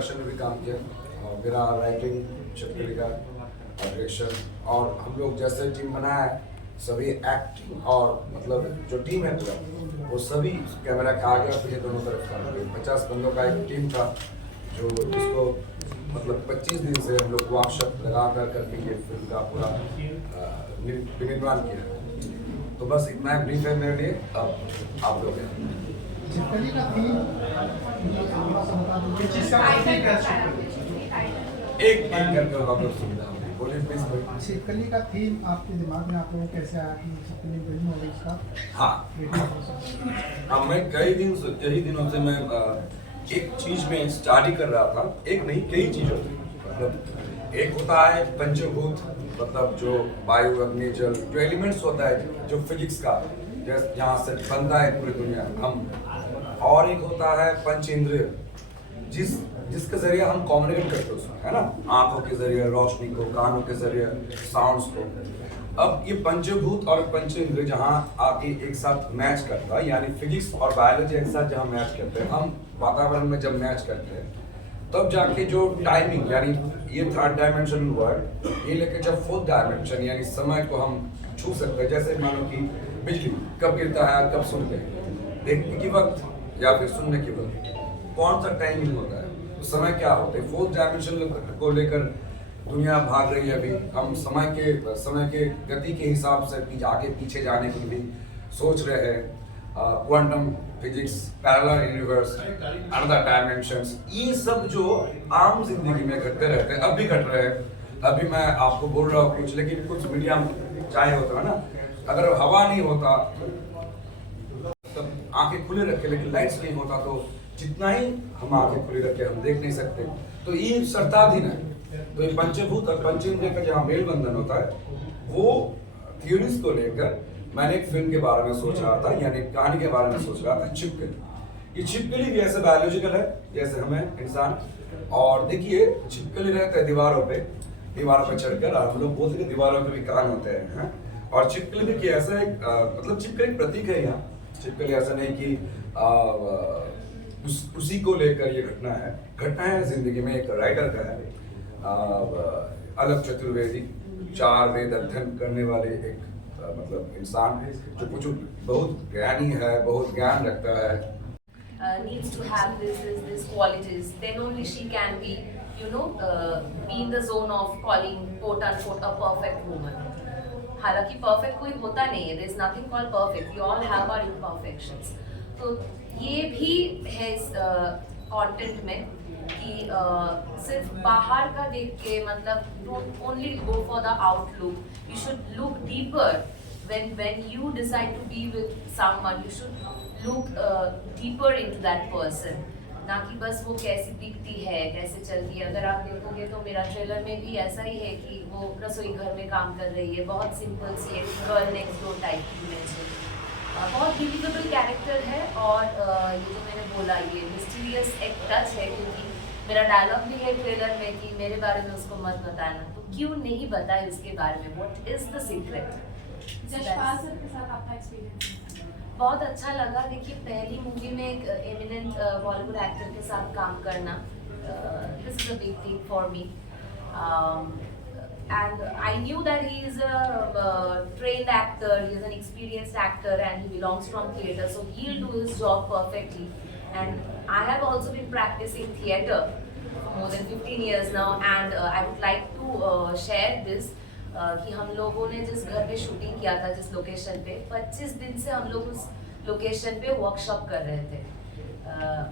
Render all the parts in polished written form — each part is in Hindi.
प्रोडक्शन में भी काम किया, मेरा राइटिंग, छिपकली का डायरेक्शन, और हम लोग जैसे टीम बनाया है सभी एक्टिंग और मतलब जो टीम है पूरा वो सभी कैमरा के आगे और पीछे दोनों तरफ काम किया। 50 बंदों का एक टीम था जो इसको मतलब 25 दिन से हम लोग वर्कशॉप लगा करके ये फिल्म का पूरा निर्माण किया। तो बस इतना ब्रीफ है मेरे लिए। अब आप लोग हैं। छिपकली का थीम एक करके आप लोग सुविधा बोलिए प्लीज। छिपकली का थीम आपके दिमाग में आप लोगों को कैसे आया कि छिपकली फिल्म हो गई इसका? हाँ, मैं कई दिनों से मैं एक चीज में स्टडी कर रहा था। एक नहीं, कई चीजों में मतलब एक होता है पंचभूत, मतलब जो वायु, अग्नि, जल, जो एलिमेंट्स होता है जो फिजिक्स का, जैसे जहाँ से बनता है पूरी दुनिया हम। और एक होता है पंच इंद्रिय, जिसके जरिए हम कम्युनिकेट करते हैं उसमें, है ना, आंखों के जरिए, रोशनी को, कानों के जरिए, साउंड्स को। अब ये पंचभूत और पंच इंद्रिय जहाँ आके एक साथ मैच करता है, यानी फिजिक्स और बायोलॉजी एक साथ जहाँ मैच करते हैं, हम वातावरण में जब मैच करते हैं तब जाके जो टाइमिंग, यानी ये थर्ड डायमेंशन वर्ड, ये लेके जब फोर्थ डायमेंशन यानी समय को हम छू सकते हैं। जैसे मानो कि बिजली कब गिरता है, कब सुनते हैं, देखने की वक्त या फिर सुनने की वक्त, कौन सा टाइमिंग होता है, तो समय क्या होता है। फोर्थ डायमेंशन को लेकर दुनिया भाग रही है अभी। हम समय के गति के हिसाब से आगे पीछे जाने की भी सोच रहे हैं। Quantum physics, parallel universe, another dimensions, ये सब जो आम जिंदगी में घटते रहते हैं, अब भी घट रहे हैं। अभी मैं आपको बोल रहा हूँ कुछ, लेकिन कुछ मीडिया चाहे होता है ना, अगर हवा नहीं होता तब आंखें खुले रखे, लेकिन लाइट्स नहीं होता तो जितना ही हम आंखें खुली रखे हम देख नहीं सकते। तो ये शर्ताधीन है। तो ये पंचभूत और पंचेंद्रिय का जहाँ मेल बंधन होता है, वो थ्योरीज को लेकर मैंने एक फिल्म के बारे में सोच रहा था, यानी कहानी के बारे में सोच रहा था, छिपकली। ये छिपकली भी ऐसे बायोलॉजिकल है जैसे हमें इंसान। और देखिए छिपकली रहते हैं दीवारों पे चढ़कर, और हम लोग बोलते हैं दीवारों पे भी कान होते हैं। और छिपकली देखिए ऐसा एक मतलब छिपकली एक प्रतीक है यहाँ। छिपकली ऐसा नहीं कि उसी को लेकर ये घटना है जिंदगी में। एक राइटर का है अलग चतुर्वेदी, 4 वेद अध्ययन करने वाले एक मतलब इंसान है जो कुछ बहुत ज्ञानी है, बहुत ज्ञान रखता है। Needs to have this qualities, then only she can be, be in the zone of calling quote unquote a perfect woman. हालांकि perfect कोई होता नहीं है, there is nothing called perfect, we all have our imperfections. तो ये भी है इस कंटेंट में कि सिर्फ बाहर का देख के मतलब don't only go for the outlook, you should look deeper. When you decide to be with someone, you should look deeper into that person, ना कि बस वो कैसी दिखती है, कैसे चलती है। अगर आप देखोगे तो मेरा ट्रेलर में भी ऐसा ही है कि वो रसोई घर में काम कर रही है, बहुत सिंपल सी एक गर्ल नेक्स्ट डोर टाइप की इमेज है। बहुत बिलीवेबल कैरेक्टर है। और ये जो मैंने बोला ये मिस्टीरियस एक टच है, क्योंकि मेरा डायलॉग भी है ट्रेलर में कि मेरे बारे में उसको मत बताना, तो क्यों नहीं बताए उसके बारे में, what is the secret. Yashpal sir के साथ आपका एक्सपीरियंस? बहुत अच्छा लगा। देखिए पहली मूवी में एक एमिनेंट बॉलीवुड एक्टर के साथ काम करना, this is a big thing for me. And I knew that he is a trained actor, he is an experienced actor, and he belongs from theatre, so he'll do his job perfectly. And I have also been practicing theatre for more than 15 years now, and I would like to share this कि हम लोगों ने जिस घर पे शूटिंग किया था, जिस लोकेशन पे 25 दिन से हम लोग उस लोकेशन पे वर्कशॉप कर रहे थे।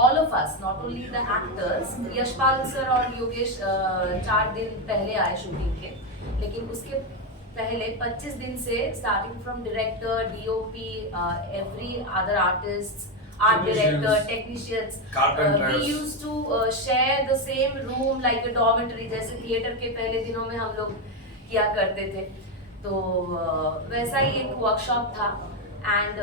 All of us, not only the actors. Yashpal sir और योगेश 4 दिन पहले आए शूटिंग के, लेकिन उसके पहले 25 दिन से starting from director, DOP, every other artist, art director, technicians, we used to share the same room like a dormitory, जैसे थिएटर के पहले दिनों में हम लोग किया करते थे। तो वैसा ही एक वर्कशॉप था। And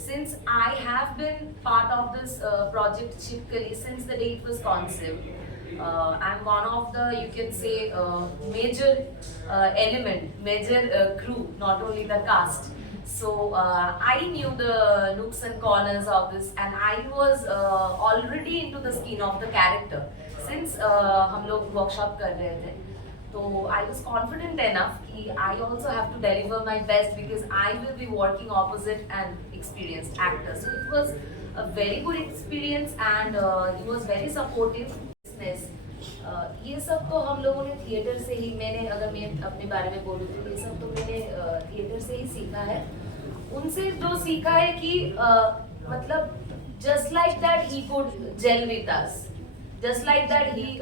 since I have been part of this project Chhipkali since the day it was concept, I am one of the you can say major element, major crew, not only the cast. So I knew the nooks and corners of this, and I was already into the skin of the character since हम लोग workshop कर रहे थे. So I was confident enough कि I also have to deliver my best because I will be working opposite an experienced actor. So it was a very good experience, and he was very supportive. ये सब तो हम लोगों ने थिएटर से ही, मैंने अगर मैं अपने बारे में बोलूँ तो ये सब तो मैंने थिएटर से ही सीखा है. उनसे जो सीखा है कि मतलब just like that he could gel with us, just like that he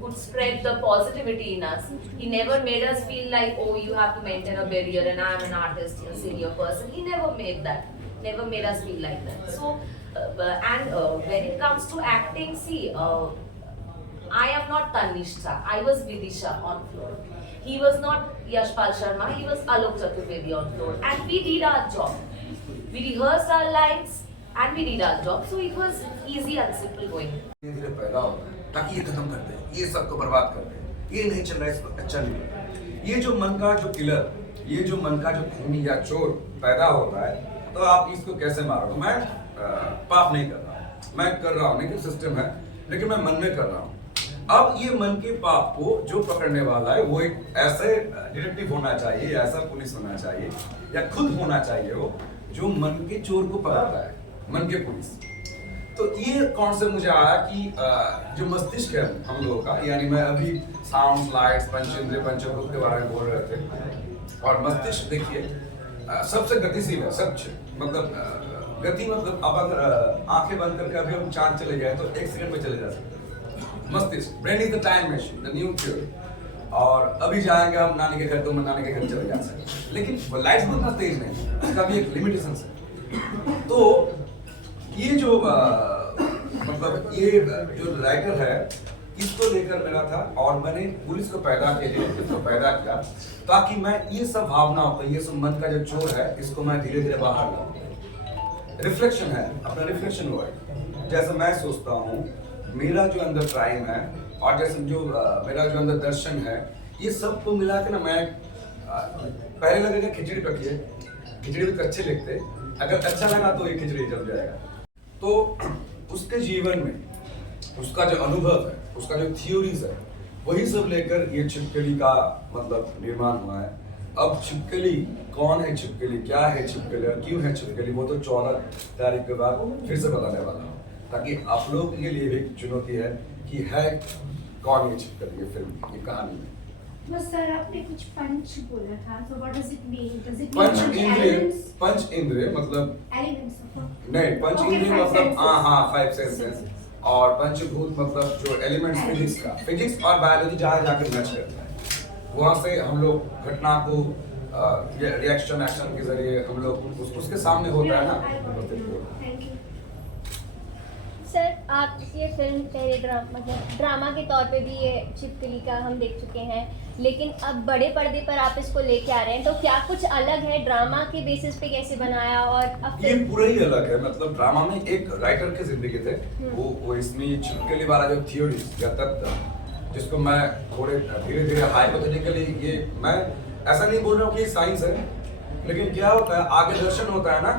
could spread the positivity in us. He never made us feel like, oh, you have to maintain a barrier and I am an artist, a senior person. He never made that, never made us feel like that. So and when it comes to acting, see, I am not Tanisha. I was Vidisha on floor. He was not Yashpal Sharma. He was Alok Chaturvedi on floor. And we did our job. We rehearsed our lines and we did our job. So it was easy and simple going. धीरे पैदा होता है ताकि ये खत्म कर दे, ये सबको बर्बाद कर दे, ये नहीं चल रहा है, इसको अच्छा नहीं लगता. ये जो मन का जो किलर, ये जो मन का जो खूनी या चोर पैदा होता है, तो आप इसको कैसे मारोगे? मैं पाप नहीं कर रहा हूँ, मैं कर रहा हूँ, लेकिन सिस्टम है, लेकिन मैं मन में कर रहा हूँ. अब ये मन के पाप को जो पकड़ने वाला है वो एक ऐसे डिटेक्टिव होना चाहिए, ऐसा पुलिस होना चाहिए, या खुद होना चाहिए वो जो मन के चोर को पकड़ता है, मन के पुलिस. तो ये कॉन्सेप्ट मुझे आया कि जो मस्तिष्क है हम लोगों का, यानी मैं अभी साउंड, लाइट्स, पंचेंद्रिय, पंचभूत के बारे में बोल रहे थे. और मस्तिष्क देखिए सबसे गतिशील है, सच मतलब गति, मतलब अब अगर आंखें बंद करके अभी हम चांद चले जाए तो 1 सेकंड में चले जा सकते हैं. मस्तिष्क, brain is the time machine, the new theory. और अभी जाएंगे हम नानी के घर तो मैं नानी के घर चले जा सकते, लेकिन वो लाइट्स बहुत तेज नहीं, उसका भी एक लिमिटेशन है. तो ये जो मतलब ये जो राइटर है, इसको लेकर मेरा था, और मैंने पुलिस को पैदा किया ताकि मैं ये सब भावनाओं को, ये सब मन का जो चोर है, इसको मैं धीरे धीरे बाहर लाऊं. रिफ्लेक्शन है, अपना रिफ्लेक्शन हुआ है. जैसे मैं सोचता हूँ, मेरा जो अंदर क्राइम है, और जैसे जो मेरा जो अंदर दर्शन है, ये सब को मिला के ना मैं पहले लगेगा खिचड़ी पकी है, खिचड़ी भी अच्छे लिखते, अगर अच्छा लगा तो ये खिचड़ी जल जाएगा. तो उसके जीवन में उसका जो अनुभव है, उसका जो थ्योरीज है, वही सब लेकर ये छिपकली का मतलब निर्माण हुआ है. अब छिपकली कौन है, छिपकली क्या है, छिपकली और क्यों है छिपकली, वो तो 14 तारीख के बाद फिर से बताने वाला हूँ, ताकि आप लोगों के लिए भी चुनौती है कि है कौन ये छिपकली, ये फिल्म, ये कहानी में. बस सर, आपने कुछ पंच बोला था, so what does it mean? Does it mean punch some इंद्रिय, elements? पंच इंद्रिय मतलब Elements of नहीं, पंच Okay, इंद्रिय five मतलब senses. हाँ 5 सेंसेस, और पंचभूत मतलब जो एलिमेंट्स फिजिक्स का, फिजिक्स और बायोलॉजी जहाँ जाकर मैच करता है, वहाँ से हम लोग घटना को रिएक्शन एक्शन के जरिए हम लोग उसके सामने होता है ना. Thank you. सर, आप ये फिल्म पहले ड्रामा के तौर पे भी ये छिपकली का हम देख चुके हैं, लेकिन अब बड़े पर्दे पर आप इसको लेके आ रहे हैं, तो क्या कुछ अलग है? ड्रामा के बेसिस पे कैसे बनाया? और अब ये पूरा ही अलग है. मतलब ड्रामा में एक राइटर की जिंदगी थे, वो इसमें ये छिपकली वाला जो थ्योरी या तत्व, जिसको मैं थोड़े धीरे धीरे हाइपोथेटिकली, ये मैं ऐसा नहीं बोल रहा हूँ कि साइंस है, लेकिन क्या होता है आगे दर्शन होता है ना,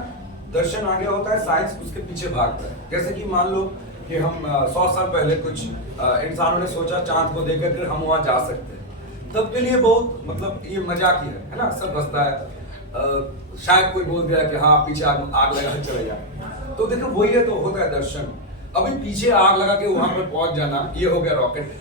दर्शन आगे होता है, साइंस उसके पीछे भागता है. जैसे कि मान लो कि हम 100 साल पहले कुछ इंसानों ने सोचा चांद को देखकर फिर हम वहाँ जा सकते हैं, तब के लिए बहुत मतलब ये मजाक ही है ना, सब हंसता है. शायद कोई बोल दिया कि हाँ पीछे आग लगा के चले जाए, तो देखो वही है, तो होता है दर्शन. अभी पीछे आग लगा के वहाँ पर पहुँच जाना, ये हो गया रॉकेट.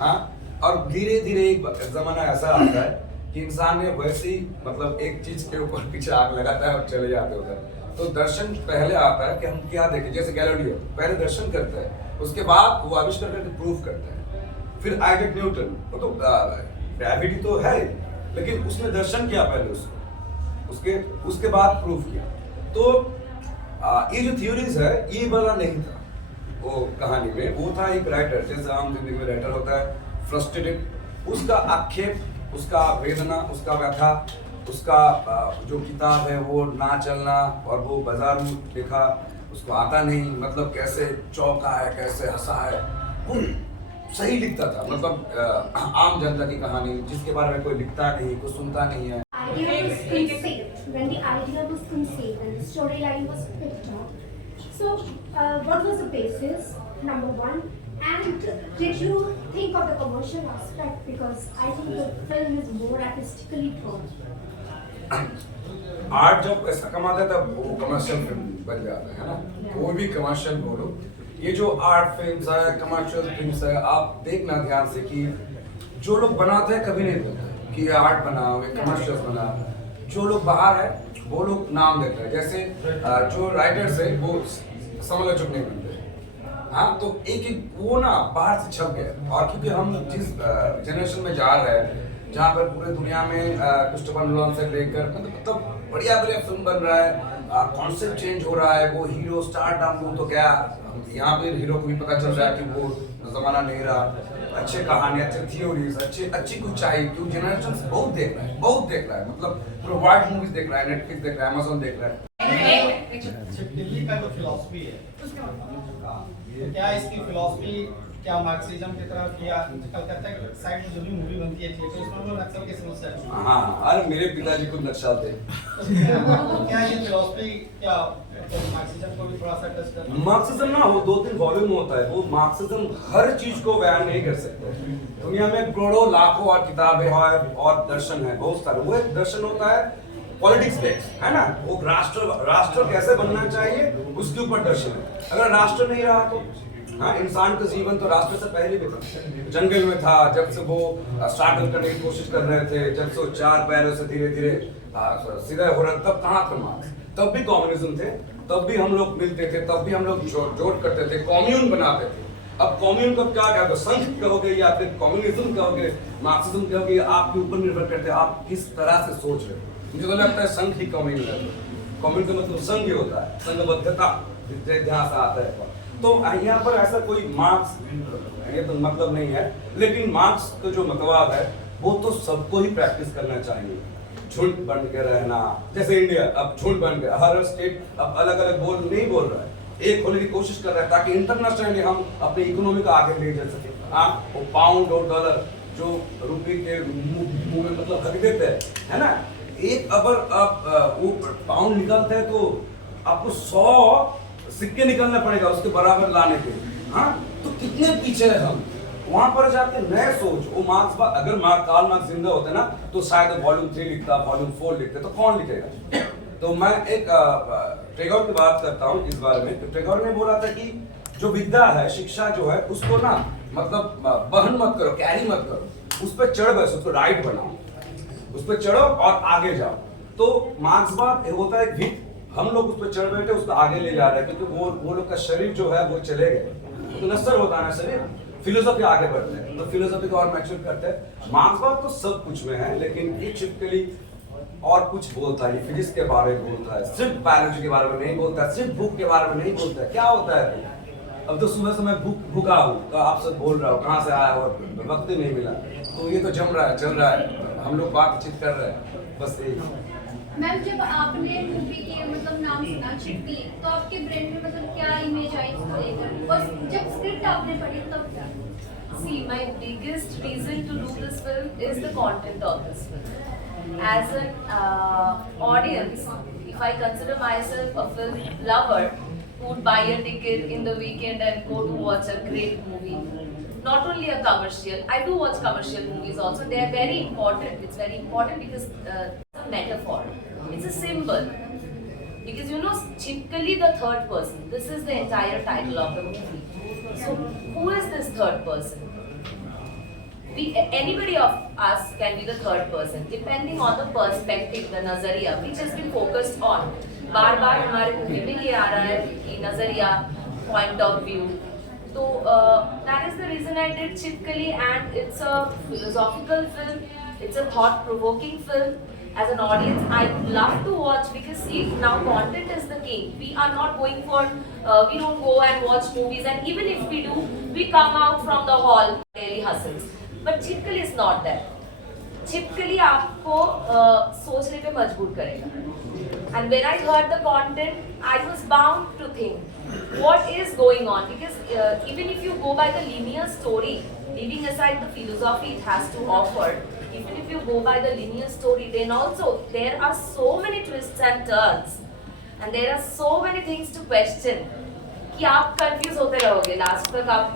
हाँ, और धीरे धीरे एक जमाना ऐसा आता है कि इंसान ने वैसे ही मतलब एक चीज के ऊपर पीछे आग लगाता है और चले जाते उधर. तो दर्शन पहले आता है कि हम क्या देखें, जैसे गैलीलियो पहले दर्शन करता है, उसके बाद वो आविष्कार करके प्रूफ करता है. फिर आइजैक न्यूटन, वो तो ग्रेविटी तो है, लेकिन उसने दर्शन किया पहले, उसके बाद प्रूफ किया. तो ये जो थ्योरीज है, ये वाला नहीं था वो कहानी में. वो था एक राइटर, जैसे आम जिंदगी में राइटर होता है, फ्रस्ट्रेटेड, उसका आक्षेप, उसका वेदना, उसका व्यथा, उसका जो किताब है वो ना चलना, और वो बाजार में लिखा, उसको आता नहीं, मतलब कैसे चौंका है, कैसे हंसा है, वो सही लिखता था. मतलब आम जनता की कहानी जिसके बारे में कोई लिखता नहीं, कोई सुनता नहीं है. Idea was instinct. When the idea storyline was picked up. So, what was the basis? Number one. And did you think of the commercial aspect? Because I think the film is more artistically drawn. Art जब पैसा कमाता है तब वो कमर्शियल फिल्म बन जाता है ना। कोई भी कमर्शियल बोलो, ये जो आर्ट फिल्म्स है, कमर्शियल फिल्म्स है, आप देखना ध्यान से कि जो लोग बनाते हैं कभी नहीं बोलते कि ये आर्ट बनाओ, ये कमर्शियल बनाओ। जो लोग बाहर है वो लोग नाम देते हैं, जैसे जो राइटर्स है वो समालोचक नहीं बनते। हाँ, तो एक वो ना बाहर से छप गया। और क्योंकि हम जिस जनरेशन में जा रहे हैं जहाँ पर पूरे दुनिया में क्रिस्टोफर नोलन से लेकर मतलब बढ़िया बढ़िया फिल्म बन रहा है, कॉन्सेप्ट चेंज हो रहा है, वो हीरो स्टार डाउन तो क्या यहाँ पे हीरो को भी पता चल रहा है कि वो जमाना नहीं रहा। अच्छे कहानी, अच्छे थ्योरीज, अच्छी कुछ चाहिए क्योंकि जनरेशन बहुत देख रहा है मतलब पूरा वाइड मूवीज देख रहा है, नेटफ्लिक्स देख रहा है, अमेजोन देख रहा है। दिल्ली का जो फिलॉसफी है, क्या इसकी फिलॉसफी क्या मार्क्सिज्म की तरफ या कलकत्ता की साइड में जो भी मूवी बनती है थिएटर उसमें वो नक्सल की समस्या है? हाँ, अरे मेरे पिताजी खुद नक्सल थे। क्या ये फिलॉसफी क्या मार्क्सिज्म को भी थोड़ा सा टच करता है? मार्क्सिज्म ना वो 2-3 वॉल्यूम होता है, वो मार्क्सिज्म हर चीज को बयान नहीं कर सकते। दुनिया में करोड़ों लाखों और किताबें हैं और दर्शन है बहुत सारे। वो एक दर्शन होता है पॉलिटिक्स बेस्ड, है ना। वो राष्ट्र कैसे बनना चाहिए उसके ऊपर दर्शन है। अगर राष्ट्र नहीं रहा तो हाँ, इंसान का जीवन तो राष्ट्र से पहले भी था, जंगल में था। जब से वो स्ट्रगल करने की कोशिश कर रहे थे, जब से वो 4 पैरों से धीरे धीरे सीधा हो रहा, तब कहाँ थे मार्क्स? तब भी कम्युनिज्म थे, तब भी हम लोग मिलते थे, तब भी हम लोग जोड़ करते थे, कम्यून बनाते थे। अब कम्यून को क्या कहोगे, संघ कहोगे या फिर कम्युनिज्म कहोगे, मार्क्सिज्म कहोगे, आपके ऊपर निर्भर करते हैं आप किस तरह से सोच रहे हो। मुझे तो लगता है संघ ही कम्यून है। कम्यून का मतलब संघ ही होता है, संघबद्धता ध्यान से आता है। तो यहाँ पर ऐसा कोई मार्क्स ये तो मतलब नहीं है, लेकिन मार्क्स का जो मतवाद है वो तो सबको ही प्रैक्टिस करना चाहिए। झुंड बन के रहना, जैसे इंडिया अब झुंड बन गया, हर स्टेट अब अलग अलग नहीं बोल रहा है, एक होने की कोशिश कर रहा है ताकि इंटरनेशनली हम अपनी इकोनॉमी को आगे ले जा सके। हाँ, वो पाउंड और डॉलर जो रुपये के मुंह में मतलब हक देते हैं, है ना। एक अगर आप वो पाउंड निकलते हैं तो आपको 100 सिक्के निकलना पड़ेगा उसके बराबर लाने के। हाँ, तो कितने पीछे हैं हम। वहां पर जाके नए सोच, वो मार्क्स अगर कार्ल मार्क्स जिंदा होते ना तो शायद वॉल्यूम 3 लिखता, वॉल्यूम 4 लिखते, तो कौन लिखेगा। तो मैं एक टैगोर की बात करता हूँ इस बारे में। तो टैगोर ने बोला था कि जो विद्या है, शिक्षा जो है, उसको ना मतलब बहन मत करो, कैरी मत करो, उस पर चढ़ बस, उसको राइट बनाओ, उस पर चढ़ो और आगे जाओ। तो मार्क्सवाद होता है भित, हम लोग उस पर चढ़ बैठे, उसको आगे ले जा रहे हैं क्योंकि वो लोग का शरीर जो है वो चले गए, तो नस्तर होता है ना शरीर। फिलोसफी आगे बढ़ते हैं तो फिलोसफी को और मैच्योर करते हैं। मार्क्सवाद तो सब कुछ में है, लेकिन ये चिपकली और कुछ बोलता है, फिजिक्स के बारे में बोलता है, सिर्फ बायोलॉजी के बारे में नहीं बोलता है, सिर्फ भूख के बारे में नहीं बोलता है। क्या होता है, अब तो सुबह से मैं भूखा हूँ तो आपसे बोल रहा हूँ, कहाँ से आया और वक्त ही नहीं मिला, तो ये तो जम रहा है, चल रहा है, हम लोग बातचीत कर रहे हैं, बस यही। मैम, जब आपने मूवी के मतलब नाम सुना छिपकली, तो आपके ब्रेन में मतलब क्या इमेज आई इसको लेकर, और जब स्क्रिप्ट आपने पढ़ी तब क्या? See, my biggest reason to do this film is the content of this film. As an audience, if I consider myself a film lover who would buy a ticket in the weekend and go to watch a great movie, not only a commercial, I do watch commercial movies also. They are very important. It's very important because it's a metaphor. It's a symbol. Because you know, Chipkali the third person. This is the entire title of the movie. So, who is this third person? Anybody of us can be the third person, depending on the perspective, the nazariya, which has been focused on. बार-बार हमारे मूवी में ये आ रहा है कि नजरिया, point of view. So that is the reason I did Chipkali, and it's a philosophical film. It's a thought-provoking film. As an audience, I would love to watch because see, now content is the king. We are not going for, we don't go and watch movies, and even if we do, we come out from the hall really hustles. But Chipkali is not that. Chipkali आपको सोचने पे मजबूर करेगा. And when I heard the content, I was bound to think what is going on, because even if you go by the linear story, leaving aside the philosophy it has to offer, even if you go by the linear story, then also there are so many twists and turns. and there are so many things to question कि आप कंफ्यूज होते रहोगे लास्ट तक आप